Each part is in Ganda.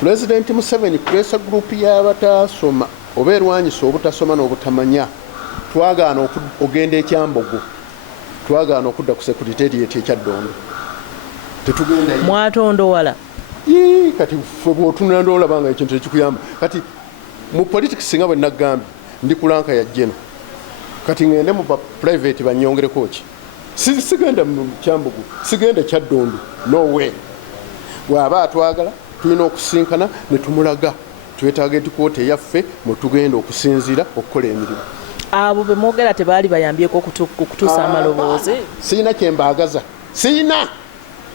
President Museveni pressure group y'abatasoma oba erwanyisa obutasoma n'obutamanya twagaana ogenda ekyambogo twagaana okudda ku secretariat ekyaddondo tetugenda mwatondowala kati ffe bw'otunula ndolabanga ekintu ekikuyamba kati mu politics nga bwe naggambye ndi kulanka ya jeno kati ngende mu private banyongereko ki sigenda mu kyambogo sigenda kyaddondo no way bw'aba atwagala tulina okusinkana ne tumulaga twetaaga etikwote yaffe mwe tugenda okusinziira okukola emirimu. Abo be mwogera tebaali bayambyeko okutuusa amaloboozi? Sirina kyembaagaza, sirina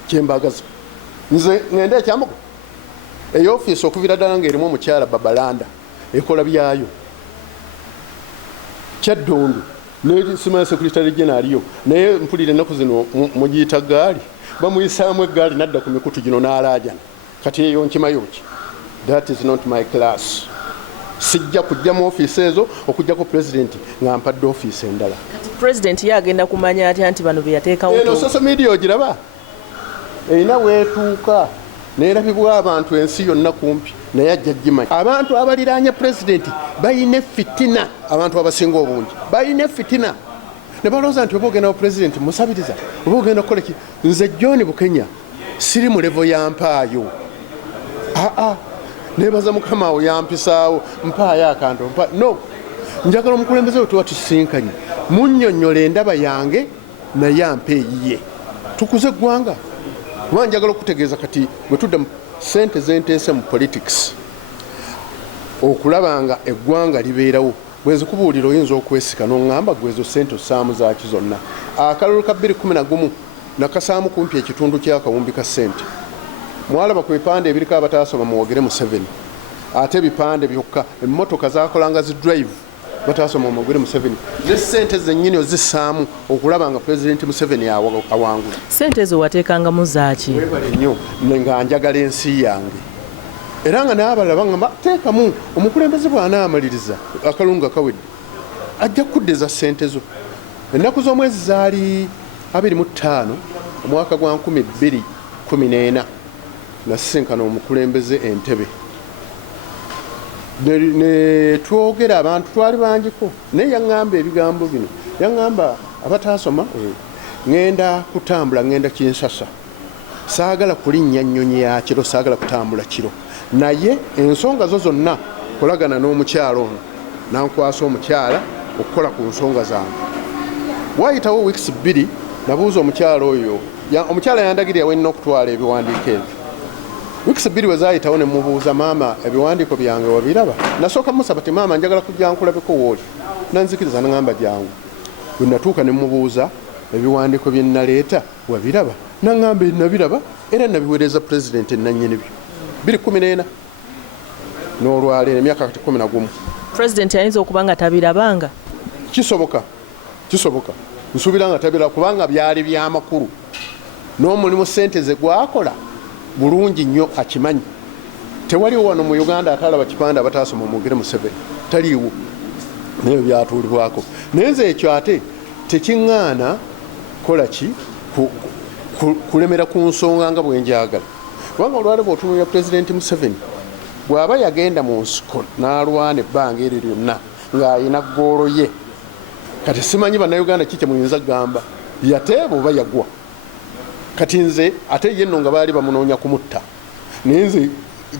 kyembaagaza. Nze ngende ekyambogo ey'ofiisi okuviira ddala ng'erimu omukyala Babalanda ekola byayo kyaddondo n'esimanyi secretary general yo naye mpulira ennaku zino mugiyita gaali bamuyisaamu eggaali nadda ku mikutu gino n'alaajana kati eyo nkimayo ki. That is not my class. Sijja kujja mu ofiisi ezo okujjako president nga mpadde ofiisi endala. Kati president ye agenda kumanya atya nti bano be yateekawo? Eno social media ogiraba erina weetuuka neerabibwa abantu ensi yonna kumpi naye ajja gimanyi. Abantu abaliraanye president bayina fitina, abantu abasinga obungi bayina fitina ne balowooza nti oba ogenda ku president musabiriza oba ogenda kukola ki. Nze John Bukenya siri mu levo ya mpaayo. Nebaza mukama awo yampisaawo mpaayo akantu no njagala omukulembeze we tuba tusinkanye munnyonnyola endaba yange naye ampeeyiye tukuze eggwanga kuba njagala okutegeeza kati bwe tudda mu ssente zenteese mu politics okulaba nga eggwanga libeerawo bwenzi kubuulira oyinza okwesika n'oŋŋamba gwezo ssente osaamu zaaki zonna. Akalulu ka 2011 nakasaamu kumpi ekitundu ky'akawumbi ka ssente. Mwalaba ku bipande ebiriko abataasoma muwogere Museveni ate ebipande byokka emmotoka zakolanga zi drive bataasoma muwogere Museveni ne ssente zennyini ozisaamu okulaba nga President Museveni awangula. Ssente ezo wateekangamu zaaki? Webale nnyo nga njagala ensi yange era nga n'abalala baŋŋamba teekamu omukulembeze bw'anaamaliriza akalungu akawedde ajja kuddeza ssente zo. Ennaku z'omwezi zaali 25 omwaka gwa 2014 nasinkana omukulembeze Entebbe ne twogera abantu twali bangiko naye yaŋŋamba ebigambo bino yaŋŋamba abataasoma ŋŋenda kutambula ŋŋenda Kinsasa saagala kulinnya nnyonyi ya kiro saagala kutambula kiro naye ensonga zo zonna kolagana n'omukyala ono nankwasa omukyala okukola ku nsonga zange. Wayitawo weeks 2 nabuuza omukyala oyo omukyala yandagirira wenna okutwala ebiwandiiko ebyo. Weeks 2 we zaayitawo ne mubuuza maama ebiwandiiko byange wabiraba. Nasooka musaba ti maama njagala kujja nkulabeko wooli nanzikiriza naŋŋamba jangu. Bwe natuuka ne mubuuza ebiwandiiko bye naleeta wabiraba naŋŋamba nabiraba era nabiweereza president nannyini byo 2014 n'olwaleero emyaka 11. President yayinza okuba nga tabirabanga? Kisoboka nsuubira nga tabiraba kubanga byali byamakulu n'omulimu ssente ze gwakola bulungi nnyo akimanyi. Tewaliwo wano mu Uganda atalaba kipande abataasoma omwogere Museveni taliiwo naye byatuulibwako. Naye nze ekyo ate tekiŋŋaana kola ki kulemera ku nsonga nga bwe njagala kubanga olwali bw'otunuulira President Museveni bw'aba yagenda mu nsiko n'alwana ebbanga eryo lyonna ng'ayina ggoolo ye kati simanyi bannayuganda kiki muyinza gamba yateeba oba yagwa. Kati nze ate ye nno nga baali bamunoonya kumutta naye nze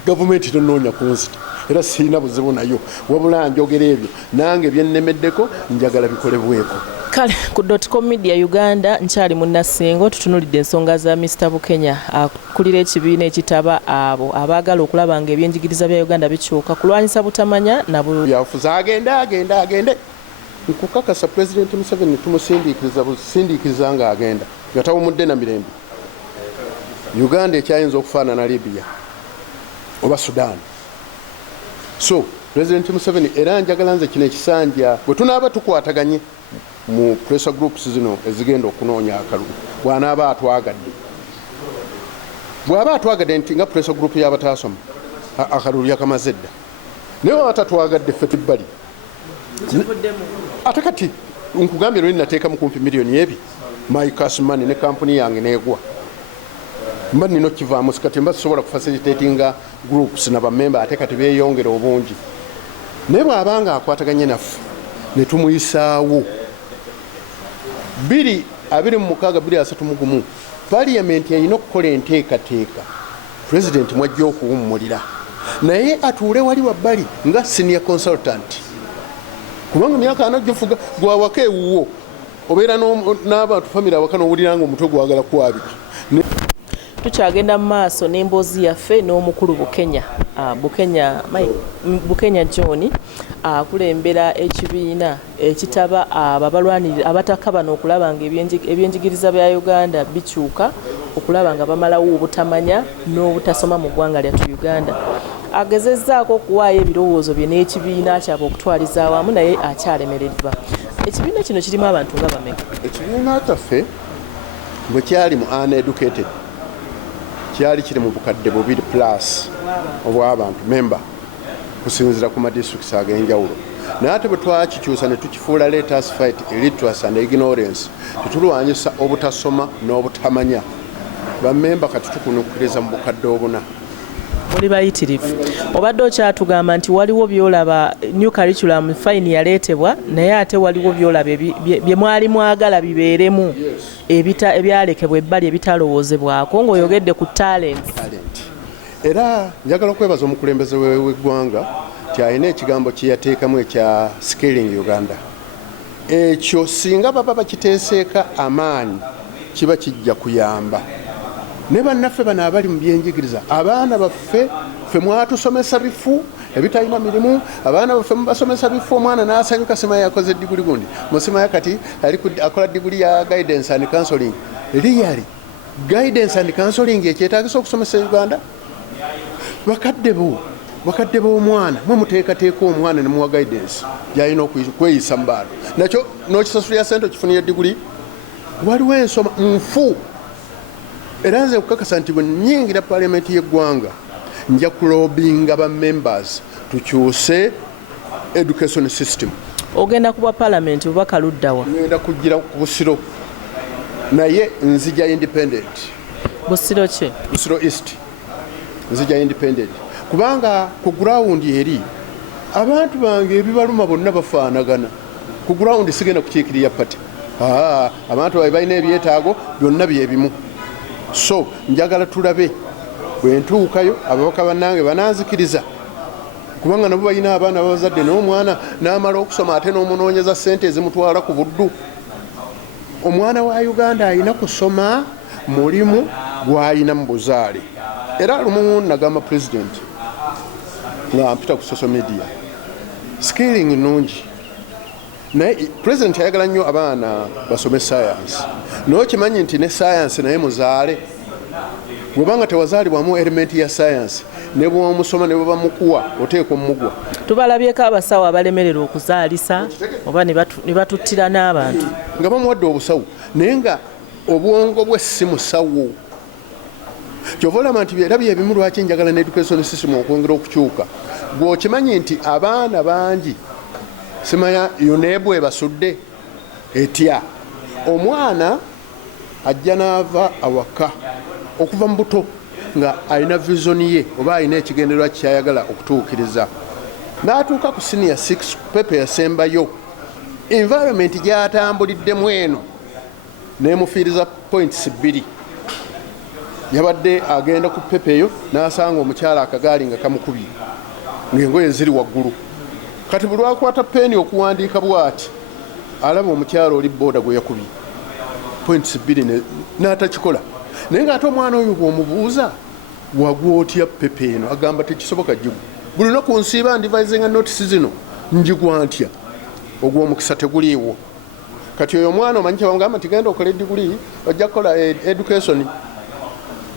gavumenti tonoonya kunzita era sirina buzibu nayo wabula njogera ebyo nange byennemeddeko njagala bikolebweko. Kale ku .com Media Uganda nkyali Munnasingo tutunulidde ensonga za Mr. Bukenya akulira ekibiina ekitaba abo abaagala okulaba nga ebyenjigiriza bya Uganda bikyuka kulwanyisa butamanya byafuza agende nkukakasa President Museveni tumusindiikiriza nga agenda yatawumudde na mirembe. Uganda ekyayinza okufaanana Libya oba Sudan. So President Museveni era njagala nze kino ekisanja bwe tunaaba tukwataganye mu pressure groups zino ezigenda okunoonya akalulu bw'anaaba atwagadde nti nga pressure group y'abataasoma akalulu yakamaze dda naye atatwagadde ffe tubbali ate kati nkugambye lwe nateekamu kumpi miliyoni ebi my cash money ne kampuni yange neegwa mba nino kivaamu kati mba tusobola kufacilitatinga groups nabamemba ate kati beeyongera obungi naye bw'abanga akwataganye naffe ne tumuyisaawo 26 parliament yalina okukola enteekateeka president mwajja okuwummulira naye atuule wali wabbali nga senior consultant kubanga myaka ana gyofuga gwawaka ewuwo obeera n'abantu famire awaka n'owulira nga omutwe gwagala kwabika. Tukyagenda mu maaso n'emboozi yaffe n'omukulu Bukenya John akulembera ekibiina ekitaba abalwanirira abataka bano okulaba nga ebyenjigiriza bya Uganda bikyuka okulaba nga bamalawo obutamanya n'obutasoma mu ggwanga lyattu Uganda. Agezezzaako okuwaayo ebirowoozo bye n'ekibiina kyaba okutwaliza awamu naye akyalemereddwa. Ekibiina kino kirimu abantu nga bameka? Ekibiina kyaffe bwe kyali mu uneducated kyali kiri mu bukadde 2+ obw'abantu member kusinziira ku madistricts ag'enjawulo naye ate bwe twakikyusa ne tukifuula let us fight illiteracy and ignorance tetulwanyisa obutasoma n'obutamanya bamemba kati tukunukkiriza mu bukadde 4. Muli bayitirivu. Obadde okyatugamba nti waliwo byolaba new curriculum fine yaleetebwa naye ate waliwo byolaba bye mwali mwagala bibeeremu ebyalekebwa ebbali ebitalowoozebwako ng'oyogedde ku talent. Era njagala okwebaza omukulembeze w'eggwanga nti alina ekigambo kye yateekamu ekya scaling Uganda. Ekyo singa baba bakiteeseeka amaanyi kiba kijja kuyamba. Ne bannaffe bano abali mu byenjigiriza abaana baffe ffe mwatusomesa bifu ebitalina mirimu abaana baffe mubasomesa bifu omwana n'asanyuka Sima yakoze diguli gundi Musima kati akola diguli ya guidance and counseling. Really guidance and counseling ekyetaagisa okusomesa Uganda? Bakadde b'omwana mwe muteekateeka omwana ne muwa guidance gy'alina okweyisa mu baana nakyo n'okisasulira ssente okifunira diguli. Waliwo ensoma nfu era nze okukakasa nti bwe nnyingira parliament y'eggwanga nja kulobinga ba members tukyuse education system. Ogenda kuba parliament bubaka luddawa? Ngenda kugira ku Busiro naye nzija independent. Busiro ki? Busiro East nzija independent kubanga ku ground eri abantu bange ebibaluma bonna bafaanagana. Ku ground sigenda kukiikirira pati abantu balina ebyetaago byonna byebimu. So njagala tulabe bwe ntuukayo ababaka bannange bananzikiriza kubanga nabo balina abaana babazadde n'omwana n'amala okusoma ate n'omunoonyeza ssente ezimutwala ku buddu. Omwana wa Uganda alina kusoma mulimu gw'alina mu buzaale. Era lumu nagamba president nga mpita ku social media scaling nungi naye president ayagala nnyo abaana basome science naye kimanyi nti ne science naye muzaale bwebanga tewazaalibwamu element ya science ne bwomusoma ne bwebamukuwa oteeka omugwa. Tubalabyeko abasawo abalemerera okuzaalisa oba ne batuttira n'abantu nga bamuwadde obusawo naye nga obwongo bwe si musawo. Kyova olaba nti era byebimu lwaki njagala n'education system okwongera okukyuka. Gwokimanyi nti abaana bangi simanya UNEB ebasudde etya omwana ajja n'ava awaka okuva mu buto nga alina vision ye oba alina ekigendererwa kyayagala okutuukiriza n'atuuka ku senior 6 pepe yasembayo environment gy'atambuliddemu eno n'emufiiriza points 2. Yabadde agenda ku pepe eyo n'asanga omukyala akagaali nga kamukubye ng'engoye ziri waggulu. Kati buli akwata peeni okuwandiika bw'ati alaba omukyala oli booda gwe yakubye points 2 n'atakikola. Naye ng'ate omwana oyo bw'omubuuza wagwa otya pepe eno agamba tekisoboka gigu buli lunaku nsiiba ndivisinga notisi zino njigwa ntya ogw'omukisa teguliiwo. Kati oyo omwana omanyi kyabagamba nti genda okola ediguli ojja kukola education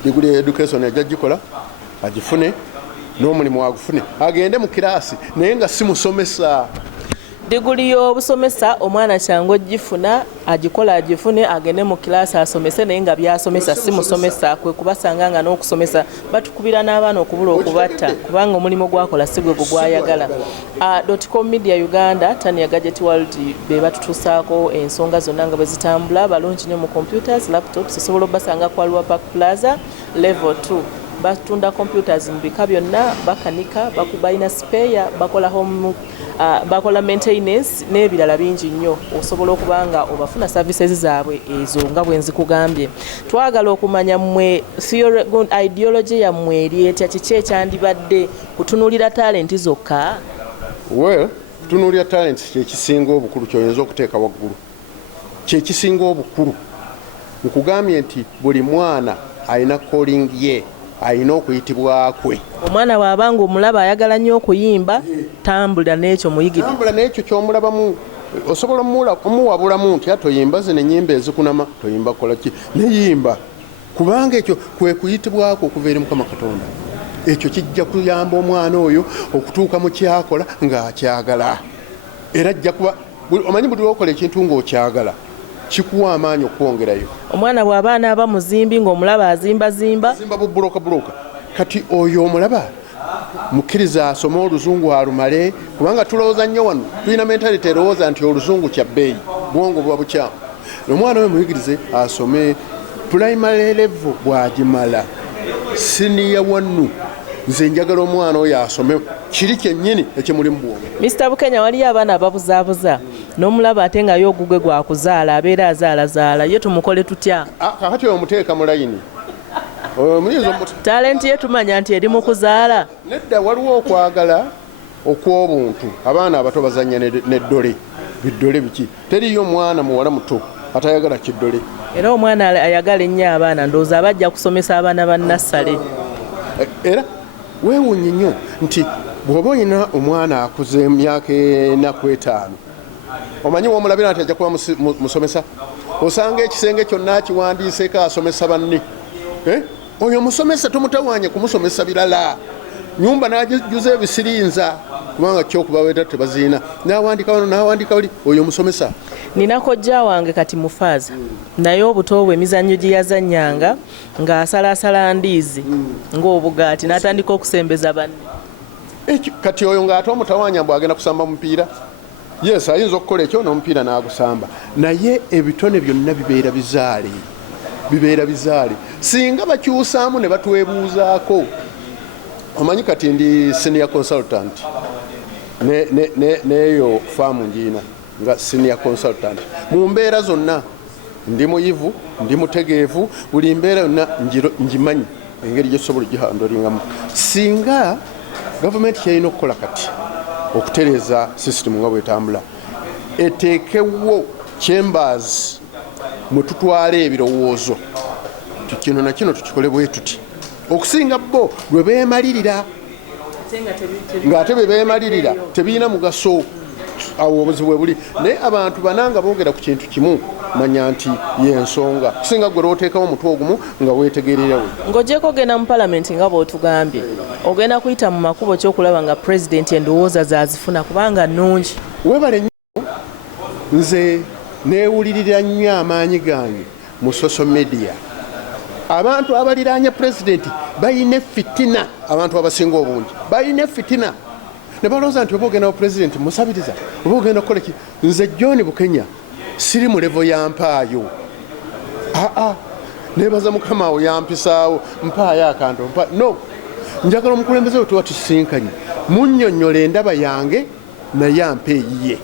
diguli education ajja gikola agifune n'omulimu agufune agende mu kiraasi naye nga si musomesa. diguli y'obusomesa omwana kyangu ogifuna agikola agifune agende mu kilaasi asomese naye nga byasomesa si musomesa kwe kubasanga nga n'okusomesa batukubira n'abaana okubula okubatta kubanga omulimu gwakola si gwe gwayagala. .com Media Uganda Tania Gadget World be batutuusaako ensonga zonna nga bwe zitambula balungi nnyo mu computers laptops osobola obbasanga ku Alwa Park Plaza level 2 batunda computers mu bika byonna bakanika bakubayina spare bakola home bakola maintenance n'ebirala bingi nnyo osobola okubanga obafuna services zaabwe ezo nga bwe nzikugambye. Twagala okumanya mmwe theory ideology yammwe eri etya kiki ekyandibadde kutunulira talenti zokka? Well, kutunulira talenti kyekisinga obukulu kyoyinza okuteeka waggulu kyekisinga obukulu nkugambye nti buli mwana alina calling ye ayina okuyitibwa kwe. Omwana bw'abanga omulaba ayagala nnyo okuyimba tambula n'ekyo muyigire. Tambula n'ekyo ky'omulabamu osobola omuwabulamu nti atoyimba zino ennyimba ezikunama toyimba kola ki neyimba kubanga ekyo kwe kuyitibwako okuva eri Mukama Katonda. Ekyo kijja kuyamba omwana oyo okutuuka mu kyakola ng'akyagala era ajja kuba omanyi buli lwokola ekintu ng'okyagala kikuwa amaanyi okwongerayo. Omwana bw'abaana aba muzimbi ng'omulaba azimba bubuloka kati oyo omulaba mukkiriza asome oluzungu alumale kubanga tulowooza nnyo wano tulina mentality erowooza nti oluzungu kya bbeeyi bwongo buba bukyamu. Omwana we muyigirize asome primary level bw'agimala siniya wannu nze njagala omwana oyo asome kiri kyennyini ekimuli mu bwongo. Mr. Bukenya waliyo abaana ababuzaabuza n'omulaba ate nga yo ogugwe gwa kuzaala abeera azaalazaala ye tumukole tutya? Kakati omuteeka mu layini talenti ye tumanya nti eri mu kuzaala. Nedda waliwo okwagala okw'obuntu. Abaana abato bazannya n'eddole biddole biki teriyo omwana muwala muto atayagala kiddole. Era omwana ayagala ennyo abaana ndowooza abajja kusomesa abaana ba nassale. Era weewuunye nnyo nti bw'oba olina omwana akuze emyaka 4-5 omanyi w'omulabira nti ajja kuba musomesa osanga ekisenge kyonna akiwandiiseeko asomesa banne. Oyo musomesa tomutawaanye kumusomesa birala nyumba n'agijuza ebisirinza kubanga kyokubaweta tebaziina n'awandika wano n'awandika wali oyo musomesa. Nina kojja wange kati mufaaza naye obuto bwe emizannyo gye yazannyanga ng'asalaasala ndiizi ng'obugaati n'atandika okusembeza banne. Kati oyo ng'ate omutawaanya mbw agenda kusamba mupiira yes ayinza okukola ekyo n'omupiira n'agusamba naye ebitone byonna bibeera bizaale singa bakyusaamu ne batwebuuzaako. Omanyi kati ndi senior consultant neyo faamu njiina nga senior consultant mu mbeera zonna ndi muyivu ndi mutegeevu buli mbeera yonna ngimanyi engeri gyesobola gihandolingamu. Singa gavumenti kyalina okukola kati okutereeza system nga bwetambula eteekewo chambers mwe tutwala ebirowoozo kino na kino tukikole bwe tuti okusinga bo lwe beemalirira ng'ate bwe beemalirira tebiina mugaso awo obuzibu bwe buli naye abantu bananga boogera ku kintu kimu manya nti yensonga kusinga gwe lwoteekawo omutwe ogumu nga weetegererawe. Ng'ogyeko ogenda mu palamenti nga bw'otugambye ogenda kuyita mu makubo ky'okulaba nga pulezidenti endowooza zazifuna kubanga nnungi. Weebale nnyo nze neewulirira nnyo amaanyi gange mu social media. Abantu abaliraanye pulezidenti bayina fitina abantu abasinga obungi bayina fitina ne balowooza nti oba ogenda wa pulezidenti musabiriza oba ogenda kukola ki. Nze John Bukenya siri mu levo ya mpaayo nebaza mukama awo yampisaawo mpaayo akantu no njagala omukulembeze we tuba tusisinkanye munnyonnyola endaba yange naye ampa eyiye.